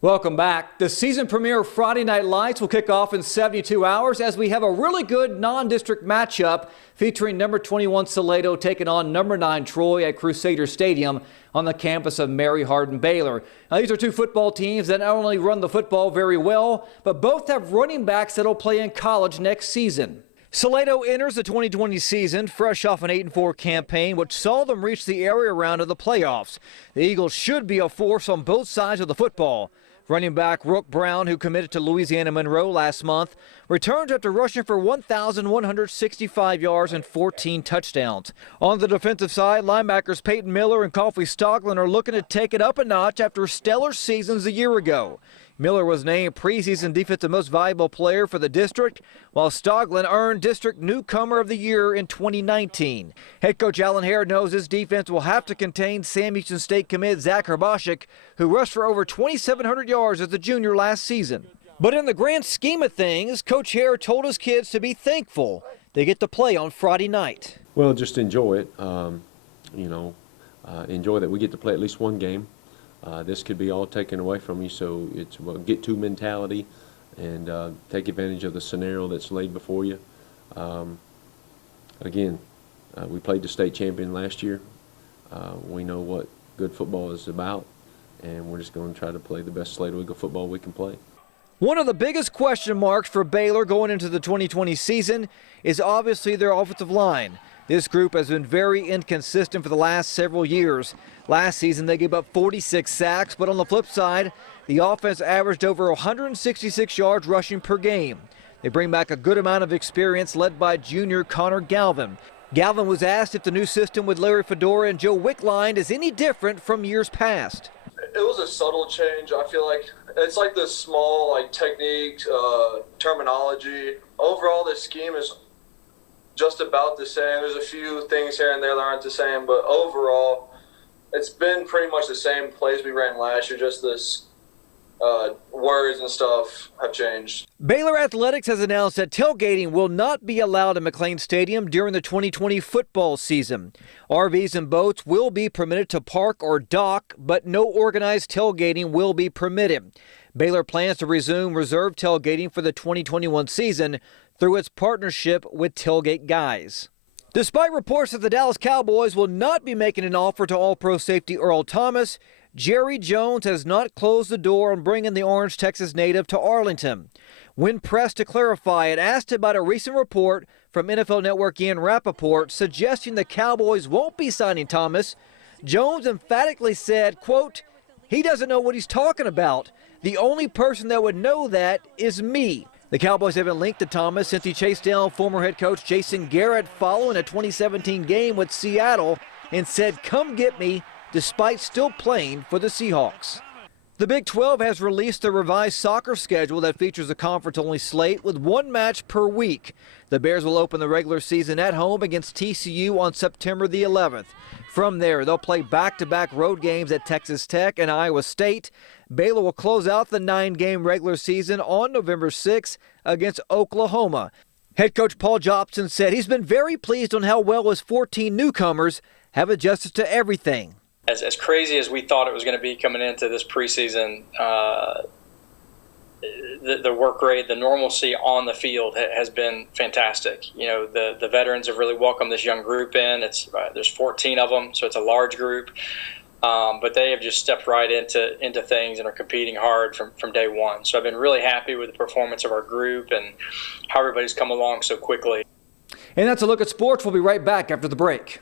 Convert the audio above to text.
Welcome back. The season premiere Friday Night Lights will kick off in 72 hours as we have a really good non-district matchup featuring number 21 Salado taking on number 9 Troy at Crusader Stadium on the campus of Mary Hardin Baylor. Now, these are two football teams that not only run the football very well, but both have running backs that will play in college next season. Salado enters the 2020 season fresh off an 8-4 campaign, which saw them reach the area round of the playoffs. The Eagles should be a force on both sides of the football. Running back Rook Brown, who committed to Louisiana Monroe last month, returns after rushing for 1,165 yards and 14 touchdowns. On the defensive side, linebackers Peyton Miller and Coffee Stoglin are looking to take it up a notch after stellar seasons a year ago. Miller was named preseason defensive most valuable player for the district, while Stoglin earned district newcomer of the year in 2019. Head coach Alan Hare knows his defense will have to contain Sam Houston State commit Zach Herbashik, who rushed for over 2,700 yards as a junior last season. But in the grand scheme of things, Coach Hare told his kids to be thankful they get to play on Friday night. Well, just enjoy it. Enjoy that we get to play at least one game. This could be all taken away from you, so it's a get-to mentality and take advantage of the scenario that's laid before you. Again, we played the state champion last year. We know what good football is about, and we're just going to try to play the best Salado Eagle football we can play. One of the biggest question marks for Baylor going into the 2020 season is obviously their offensive line. This group has been very inconsistent for the last several years. Last season, they gave up 46 sacks, but on the flip side, the offense averaged over 166 yards rushing per game. They bring back a good amount of experience led by junior Connor Galvin. Galvin was asked if the new system with Larry Fedora and Joe Wickline is any different from years past. It was a subtle change. I feel like it's like this small technique, terminology. Overall, the scheme is just about the same. There's a few things here and there that aren't the same, but overall, it's been pretty much the same plays we ran last year. Just this words and stuff have changed. Baylor Athletics has announced that tailgating will not be allowed at McLean Stadium during the 2020 football season. RVs and boats will be permitted to park or dock, but no organized tailgating will be permitted. Baylor plans to resume reserve tailgating for the 2021 season through its partnership with Tailgate Guys. Despite reports that the Dallas Cowboys will not be making an offer to All-Pro safety Earl Thomas, Jerry Jones has not closed the door on bringing the Orange, Texas native to Arlington. When pressed to clarify and asked about a recent report from NFL Network Ian Rappaport suggesting the Cowboys won't be signing Thomas, Jones emphatically said, quote, "He doesn't know what he's talking about. The only person that would know that is me." The Cowboys haven't linked to Thomas since he chased down former head coach Jason Garrett following a 2017 game with Seattle and said, "Come get me," despite still playing for the Seahawks. The Big 12 has released the revised soccer schedule that features a conference-only slate with one match per week. The Bears will open the regular season at home against TCU on September the 11th. From there, they'll play back-to-back road games at Texas Tech and Iowa State. Baylor will close out the 9-game regular season on November 6th against Oklahoma. Head coach Paul Jobson said he's been very pleased on how well his 14 newcomers have adjusted to everything. As crazy as we thought it was going to be coming into this preseason, the work rate, the normalcy on the field has been fantastic. The veterans have really welcomed this young group in. There's 14 of them, so it's a large group. But they have just stepped right into things and are competing hard from day one. So I've been really happy with the performance of our group and how everybody's come along so quickly. And that's a look at sports. We'll be right back after the break.